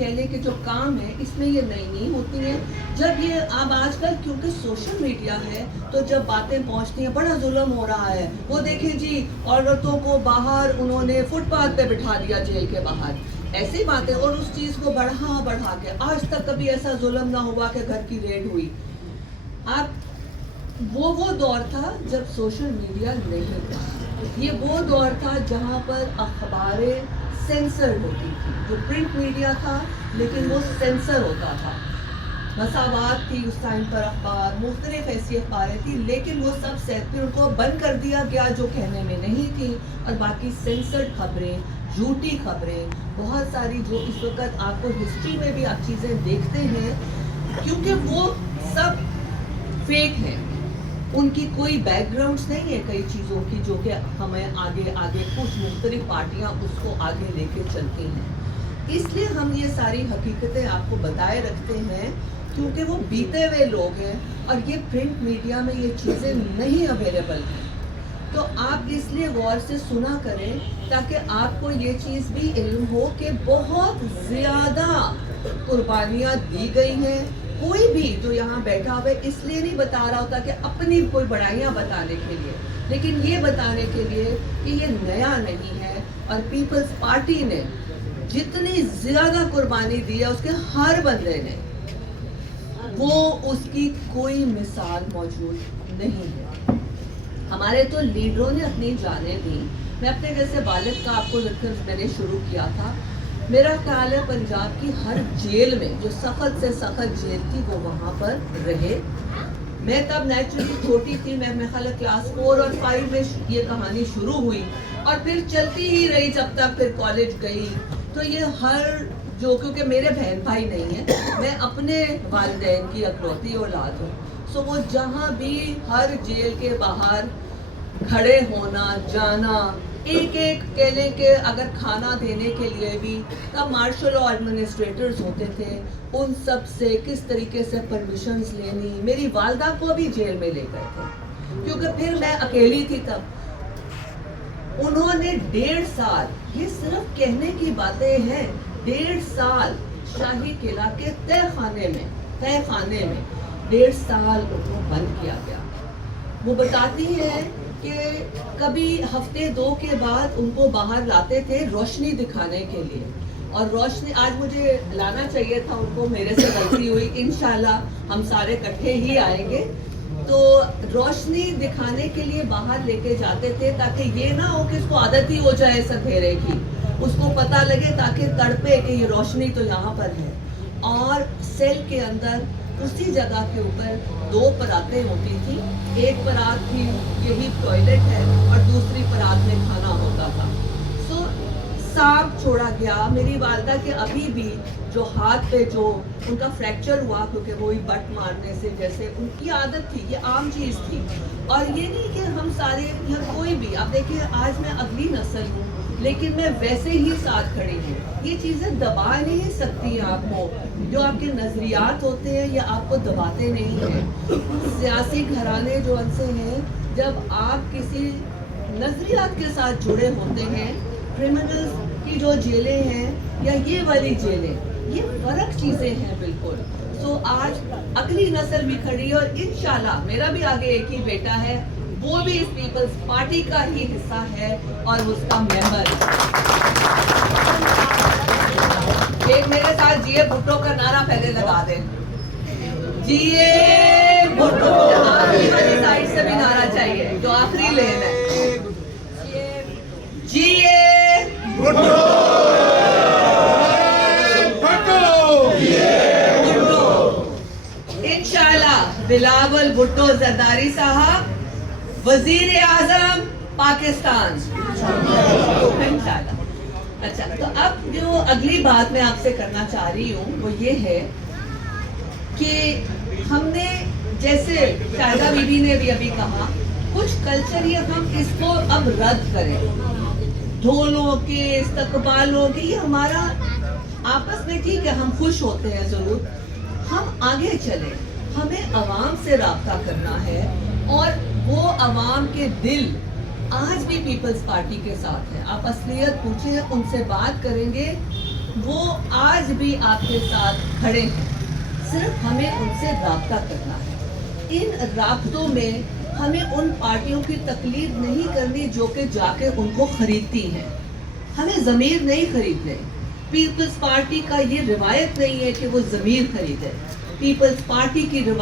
کہہ لیں کہ جو کام ہے اس میں یہ نئی نہیں ہوتی ہیں. جب یہ اب آج کل کیونکہ سوشل میڈیا ہے تو جب باتیں پہنچتی ہیں بڑا ظلم ہو رہا ہے, وہ دیکھیں جی عورتوں کو باہر انہوں نے فٹ پاتھ پہ بٹھا دیا جیل کے باہر, ایسی باتیں, اور اس چیز کو بڑھا کے آج تک کبھی ایسا ظلم نہ ہوا کہ گھر کی ریڈ ہوئی. آپ وہ دور تھا جب سوشل میڈیا نہیں تھا, یہ وہ دور تھا جہاں پر اخباریں سینسرڈ ہوتی تھی. جو پرنٹ میڈیا تھا لیکن وہ سینسر ہوتا تھا. مساوات تھی اس ٹائم پر, اخبار مختلف ایسی اخباریں تھی لیکن وہ سب پھر ان کو بند کر دیا گیا جو کہنے میں نہیں تھی, اور باقی سینسرڈ خبریں, جھوٹی خبریں بہت ساری جو اس وقت آپ کو ہسٹری میں بھی آپ چیزیں دیکھتے ہیں کیونکہ وہ سب فیک ہیں, ان کی کوئی بیک گراؤنڈز نہیں ہے کئی چیزوں کی جو کہ ہمیں آگے کچھ مختلف پارٹیاں اس کو آگے لے کے چلتی ہیں. اس لیے ہم یہ ساری حقیقتیں آپ کو بتائے رکھتے ہیں کیونکہ وہ بیتے ہوئے لوگ ہیں اور یہ پرنٹ میڈیا میں یہ چیزیں نہیں اویلیبل ہیں. تو آپ اس لیے غور سے سنا کریں تاکہ آپ کو یہ چیز بھی علم ہو کہ بہت زیادہ قربانیاں دی گئی ہیں. کوئی بھی جو یہاں بیٹھا ہوا اس لیے نہیں بتا رہا ہوتا کہ اپنی کوئی بڑائیاں بتانے کے لیے, لیکن یہ بتانے کے لیے کہ یہ نیا نہیں ہے, اور پیپلز پارٹی نے جتنی زیادہ قربانی دی ہے اس کے ہر بندے نے, وہ اس کی کوئی مثال موجود نہیں ہے. ہمارے تو لیڈروں نے اپنی جانیں دی. میں اپنے جیسے والد کا آپ کو ذکر میں نے شروع کیا تھا, میرا خیال ہے پنجاب کی ہر جیل میں جو سخت سے سخت جیل تھی وہ وہاں پر رہے. میں تب نیچرلی چھوٹی تھی, میں خیال ہے کلاس 4 اور 5 میں یہ کہانی شروع ہوئی اور پھر چلتی ہی رہی جب تک پھر کالج گئی. تو یہ ہر جو, کیونکہ میرے بہن بھائی نہیں ہیں, میں اپنے والدین کی اکلوتی اولاد ہوں, سو وہ جہاں بھی ہر جیل کے باہر کھڑے ہونا جانا, ایک کہہ لیں کہ اگر کھانا دینے کے لیے بھی تب مارشل لا ایڈمنسٹریٹرز ہوتے تھے, ان سب سے کس طریقے سے پرمیشنز لینی. میری والدہ کو بھی جیل میں لے گئے تھے کیونکہ پھر میں اکیلی تھی تب. انہوں نے 1.5 سال, یہ صرف کہنے کی باتیں ہیں, 1.5 سال شاہی قلعہ کے تہ خانے میں 1.5 سال ان کو بند کیا گیا. وہ بتاتی ہیں کہ کبھی ہفتے 2 کے بعد ان کو باہر لاتے تھے روشنی دکھانے کے لیے, اور روشنی آج مجھے لانا چاہیے تھا ان کو, میرے سے غلطی ہوئی, انشاءاللہ ہم سارے اکٹھے ہی آئیں گے. تو روشنی دکھانے کے لیے باہر لے کے جاتے تھے تاکہ یہ نہ ہو کہ اس کو عادت ہی ہو جائے اس اندھیرے کی, اس کو پتہ لگے تاکہ تڑپے کہ یہ روشنی تو یہاں پر ہے. اور سیل کے اندر اسی جگہ کے اوپر 2 پراتیں ہوتی تھی, ایک پرات تھی یہی ٹوائلٹ ہے اور دوسری پرات میں کھانا ہوتا تھا. سو سانپ چھوڑا گیا. میری والدہ کے ابھی بھی جو ہاتھ پہ جو ان کا فریکچر ہوا کیونکہ وہی بٹ مارنے سے, جیسے ان کی عادت تھی, یہ عام چیز تھی. اور یہ نہیں کہ ہم سارے یا کوئی بھی, آپ دیکھیں آج میں اگلی نسل ہوں لیکن میں ویسے ہی ساتھ کھڑی ہوں. یہ چیزیں دبا نہیں سکتی آپ کو, جو آپ کے نظریات ہوتے ہیں یہ آپ کو دباتے نہیں ہیں. سیاسی گھرانے جو ان سے ہیں, جب آپ کسی نظریات کے ساتھ جڑے ہوتے ہیں, کرمنلز کی جو جیلیں ہیں یا یہ والی جیلیں, یہ فرق چیزیں ہیں بالکل. سو آج اگلی نسل بھی کھڑی ہے اور انشاءاللہ میرا بھی آگے ایک ہی بیٹا ہے, وہ بھی اس پیپلز پارٹی کا ہی حصہ ہے اور اس کا ممبر ہے. ایک میرے ساتھ جی اے بھٹو کا نعرہ پہلے لگا دیں, جی اے بھٹو. آخری والی سائڈ سے بھی نعرہ چاہیے جو آخری لین ہے, جی اے بھٹو. انشاءاللہ بلاول بھٹو زرداری صاحب وزیر اعظم پاکستان انشاءاللہ. اچھا, تو اب جو اگلی بات میں آپ سے کرنا چاہ رہی ہوں وہ یہ ہے کہ ہم نے جیسے شاہدہ بی بی نے بھی ابھی کہا, کچھ کلچر یہ ہم اس کو اب رد کریں. ڈھولوں کے, استقبالوں کے, یہ ہمارا آپس میں ٹھیک ہے, ہم خوش ہوتے ہیں ضرور, ہم آگے چلیں. ہمیں عوام سے رابطہ کرنا ہے اور وہ عوام کے دل آج بھی پیپلز پارٹی کے ساتھ ہیں. آپ اصلیت پوچھیں, ان سے بات کریں گے, وہ آج بھی آپ کے ساتھ کھڑے ہیں. صرف ہمیں ان سے رابطہ کرنا ہے. ان رابطوں میں ہمیں ان پارٹیوں کی تقلید نہیں کرنی جو کہ جا کے ان کو خریدتی ہیں. ہمیں ضمیر نہیں خریدنے. پیپلز پارٹی کا یہ روایت نہیں ہے کہ وہ ضمیر خریدے. پیپلز پارٹی کی روایت